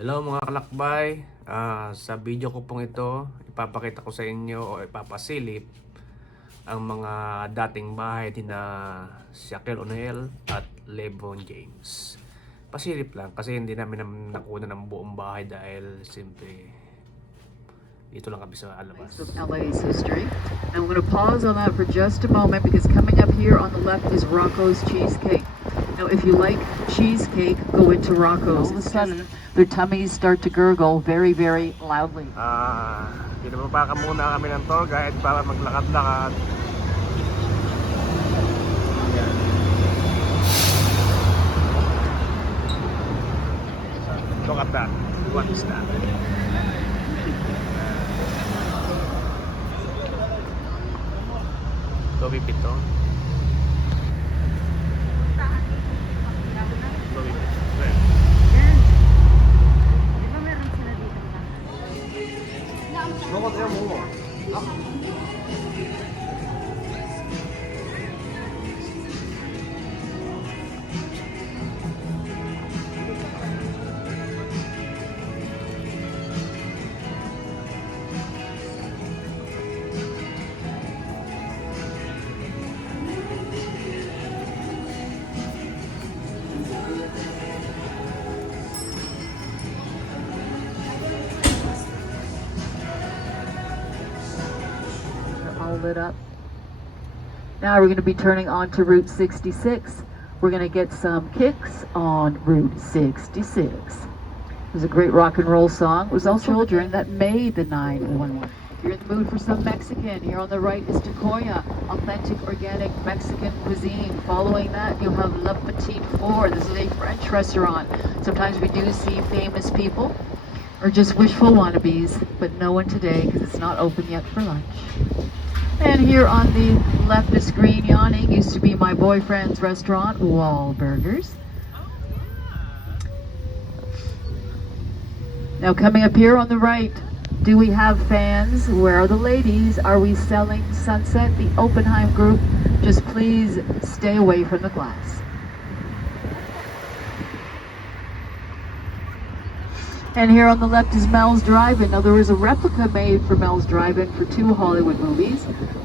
Hello mga kalakbay, sa video ko pong ito, ipapakita ko sa inyo o ipapasilip ang mga dating bahay na Shaquille O'Neal at LeBron James. Pasilip lang kasi hindi namin nakuha ng buong bahay dahil simple dito lang kami sa alabas. Of LA's history. And we're going to pause on that for just a moment because coming up here on the left is Rocco's Cheesecake. Now, if you like cheesecake, go into Rocco's. All of a sudden, their tummies start to gurgle very, very loudly. Pinababa muna kami ng tour guide para maglakad-lakad. Look at that. What is that? Toby Pito. Toby Pito. 먹어도 먹어. Lit up. Now we're going to be turning on to Route 66. We're going to get some kicks on Route 66. It was a great rock and roll song. It was also children that made the 911. If you're in the mood for some Mexican, here on the right is Tacoya, authentic organic Mexican cuisine. Following that, you'll have Le Petit Four. This is a French restaurant. Sometimes we do see famous people or just wishful wannabes, but no one today because it's not open yet for lunch. And here on the left is Green Yawning, used to be my boyfriend's restaurant, Wahlburgers. Now coming up here on the right, do we have fans? Where are the ladies? Are we selling Sunset? The Oppenheim group, just please stay away from the glass. And here on the left is Mel's Drive-In. Now there was a replica made for Mel's Drive-In for 2 Hollywood movies.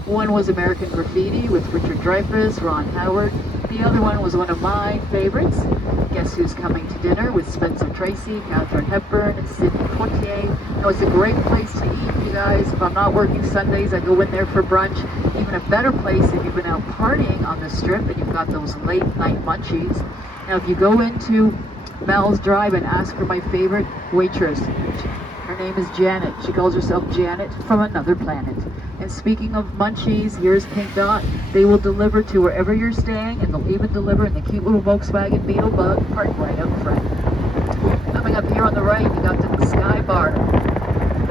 One was American Graffiti with Richard Dreyfuss, Ron Howard. The other one was one of my favorites, Guess Who's Coming to Dinner with Spencer Tracy, Katharine Hepburn, and Sidney Poitier. Now it's a great place to eat, you guys. If I'm not working Sundays, I go in there for brunch. Even a better place if you've been out partying on the strip and you've got those late night munchies. Now if you go into Mel's Drive and ask for my favorite waitress. Her name is Janet. She calls herself Janet from another planet. And speaking of munchies, here's Pink Dot. They will deliver to wherever you're staying, and they'll even deliver in the cute little Volkswagen Beetle Bug parked right out front. Coming up here on the right, you got the Sky Bar.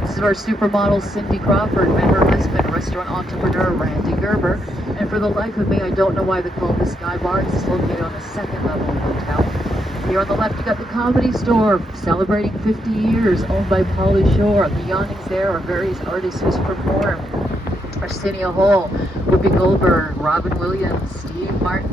This is our supermodel Cindy Crawford met her husband, restaurant entrepreneur Randy Gerber. And for the life of me, I don't know why they call this Sky Bar. It's located on the 2nd level of the hotel. Here on the left, you got the Comedy Store, celebrating 50 years, owned by Pauly Shore. The awnings there are various artists who's performed. Arsenio Hall, Whoopi Goldberg, Robin Williams, Steve Martin.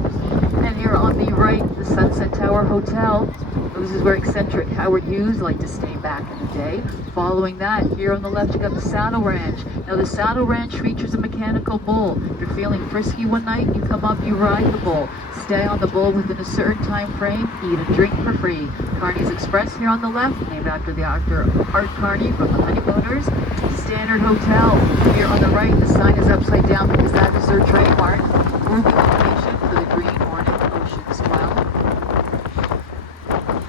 And here on the right, the Sunset Tower Hotel. This is where eccentric Howard Hughes liked to stay back in the day. Following that, here on the left, you got the Saddle Ranch. Now, the Saddle Ranch features a mechanical bull. If you're feeling frisky one night, you come up, you ride the bull. Stay on the bull within a certain time frame, eat and drink for free. Carney's Express here on the left, named after the actor Art Carney from The Honeymooners. Standard Hotel here on the right, the sign is upside down because that is their trademark. Movie location for the Green Hornet Ocean Swell.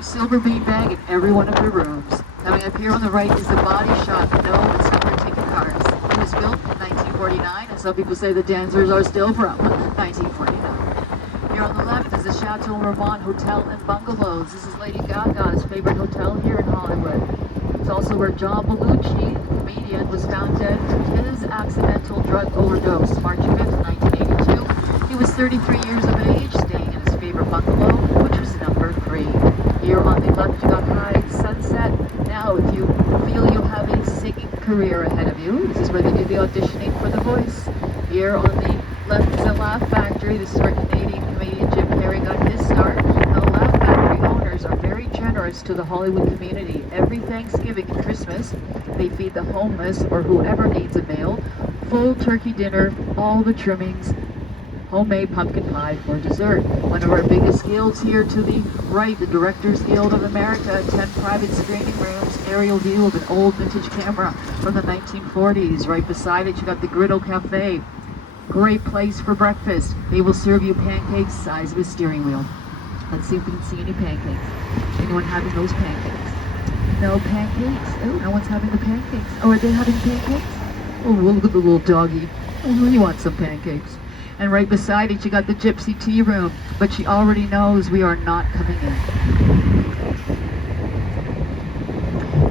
Silver beanbag in every one of their rooms. Coming up here on the right is the Body Shop. No, it's not for ticket cars. It was built in 1949, and some people say the dancers are still from 1949. Here on the left is the Chateau Marmont Hotel and Bungalows. This is Lady Gaga's favorite hotel here in Hollywood. It's also where John Belushi, the comedian, was found dead to his accidental drug overdose, March 5th, 1982. He was 33 years of age, staying in his favorite bungalow, which was number 3. Here on the left, you got High Sunset. Now, if you feel you have a singing career ahead of you, this is where they do the auditioning for The Voice. Here on the left is the Laugh Factory. This is where Canadian comedian Jim Carrey got his start. Now, the Laugh Factory owners are very generous generous to the Hollywood community. Every Thanksgiving and Christmas, they feed the homeless or whoever needs a meal. Full turkey dinner, all the trimmings, homemade pumpkin pie for dessert. One of our biggest guilds here to the right, the Directors Guild of America, 10 private screening rooms, aerial view of an old vintage camera from the 1940s. Right beside it, you got the Griddle Cafe. Great place for breakfast. They will serve you pancakes size of a steering wheel. Let's see if we can see any pancakes. Anyone having those pancakes? No pancakes? Oh, no one's having the pancakes. Oh, are they having pancakes? Oh, look at the little doggy. Oh, you want some pancakes. And right beside it, you got the Gypsy Tea Room, but she already knows we are not coming in.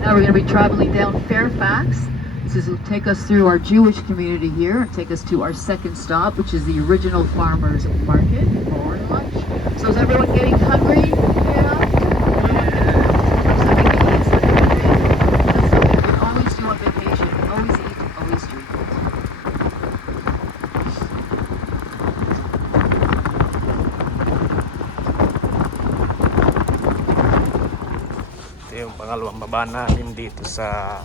Now we're going to be traveling down Fairfax. This will take us through our Jewish community here, and take us to our second stop, which is the original Farmers Market for lunch. So is everyone getting hungry? Yeah? That's something we always do on vacation. Always eat, always drink. Ito yung pangalawang baba namin dito sa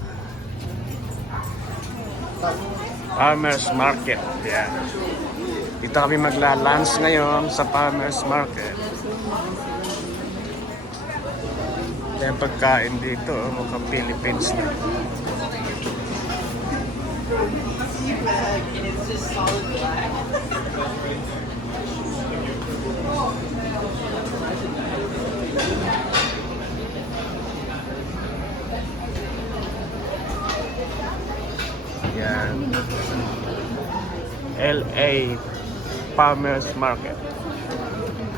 Farmers Market. Yan. Dito kami magla-lunch ngayon sa Farmers Market. Kaya pagkain dito, mukhang Philippines na. Yan. LA Farmers Market.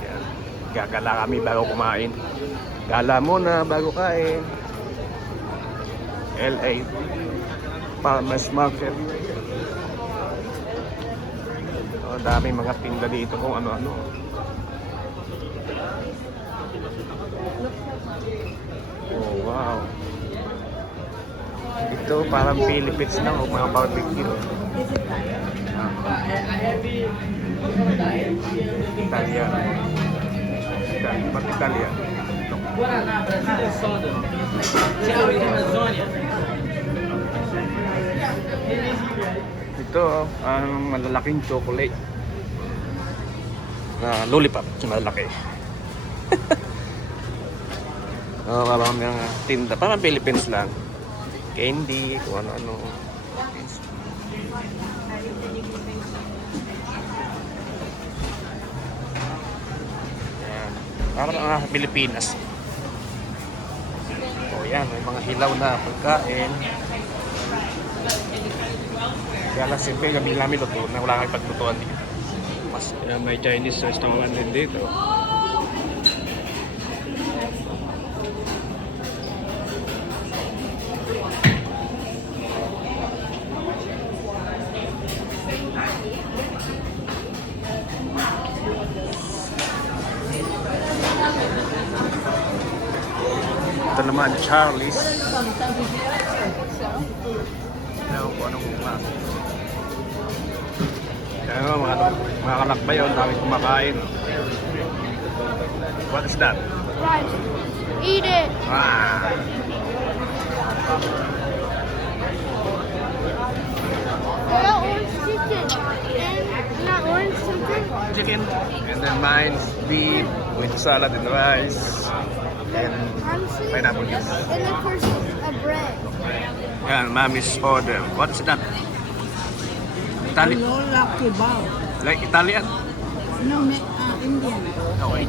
Yan. Gagala kami bago kumain. Gala muna bago kain. LA Farmers Market. Oh, daming mga tinda dito kung ano-ano. Oh, wow. Ito parang Philippines na o mga barbecue. Italian. Ba't Italian? Ito ang malalaking chocolate na lollipop, malaki. Oh, parang mga tinda, parang Philippines lang. Candy, kung ano-ano. Ayan. Parang Pilipinas. O yan, may mga hilaw na pagkain. Kaya lang simple, gabi namin luto na wala kang paglutuan dito. Mas may Chinese restaurant din dito. Ito naman, Charlie's. Ano kung anong klase. Kaya mga kalakbay yun, dami kumakain. What is that? Rice. Eat it. Ah. Not orange chicken. And not orange chicken. Chicken. And then mine's beef with salad and rice. And pineapple juice. And of course a bread. Yan, mommy's order. What's that? Italian? Lola kebab. Like Italian? No, Indian. Okay.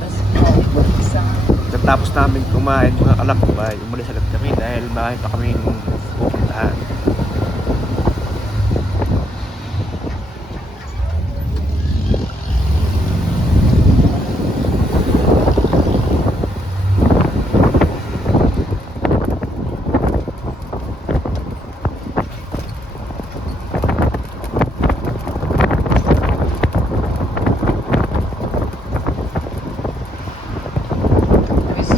Tapos namin kumain mga kalakbay, umalis agad kami dahil marami pa kami pupuntahan.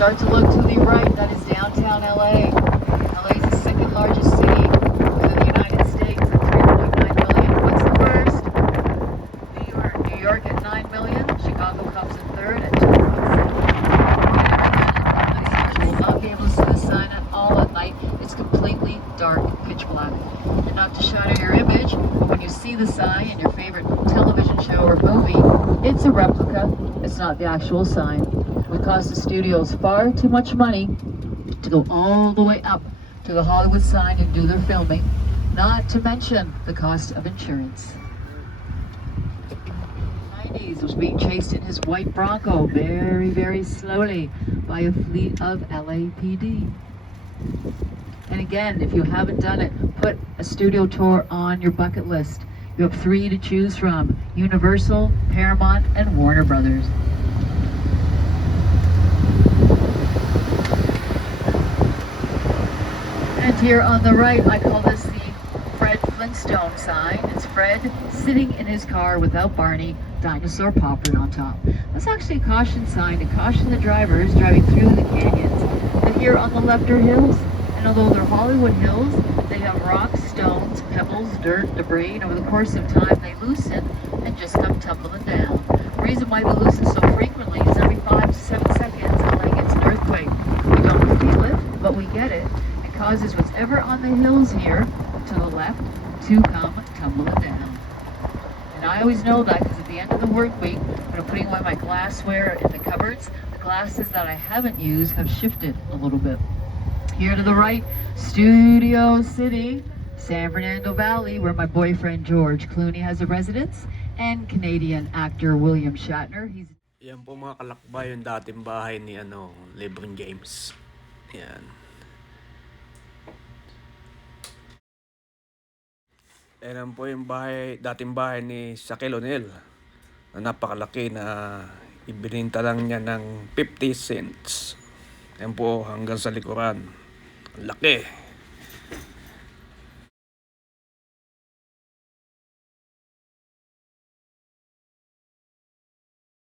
Start to look to the right, that is downtown LA. LA is the second largest city within the United States at 3.9 million. What's the first? New York. New York at 9 million. Chicago comes in third at 2.7 million. Will not be the sign in your favorite television show or movie, it's a replica. It's not the actual sign. It would cost the studios far too much money to go all the way up to the Hollywood sign and do their filming, not to mention the cost of insurance. 90s was being chased in his white Bronco very, very slowly by a fleet of LAPD. And again, if you haven't done it, put a studio tour on your bucket list. You have 3 to choose from: Universal, Paramount, and Warner Brothers. And here on the right, I call this the Fred Flintstone sign. It's Fred sitting in his car without Barney, dinosaur poppered on top. That's actually a caution sign to caution the drivers driving through the canyons that here on the left are hills. And although they're Hollywood hills, they have rocks, stones, pebbles, dirt, debris, and over the course of time they loosen and just come tumbling down. The reason why they loosen so frequently is every 5 to 7 seconds LA gets an earthquake. We don't feel it, but we get it. It causes whatever on the hills here to the left to come tumbling down. And I always know that because at the end of the work week, when I'm putting away my glassware in the cupboards, the glasses that I haven't used have shifted a little bit. Here to the right, Studio City, San Fernando Valley, where my boyfriend George Clooney has a residence, and Canadian actor William Shatner. Yan po mga kalakbay yung dating bahay ni LeBron James. Yan. Yan po yung dating bahay ni Shaquille O'Neal na napakalaki na ibininta lang niya ng 50 cents. Yan po hanggang sa likuran. Laki.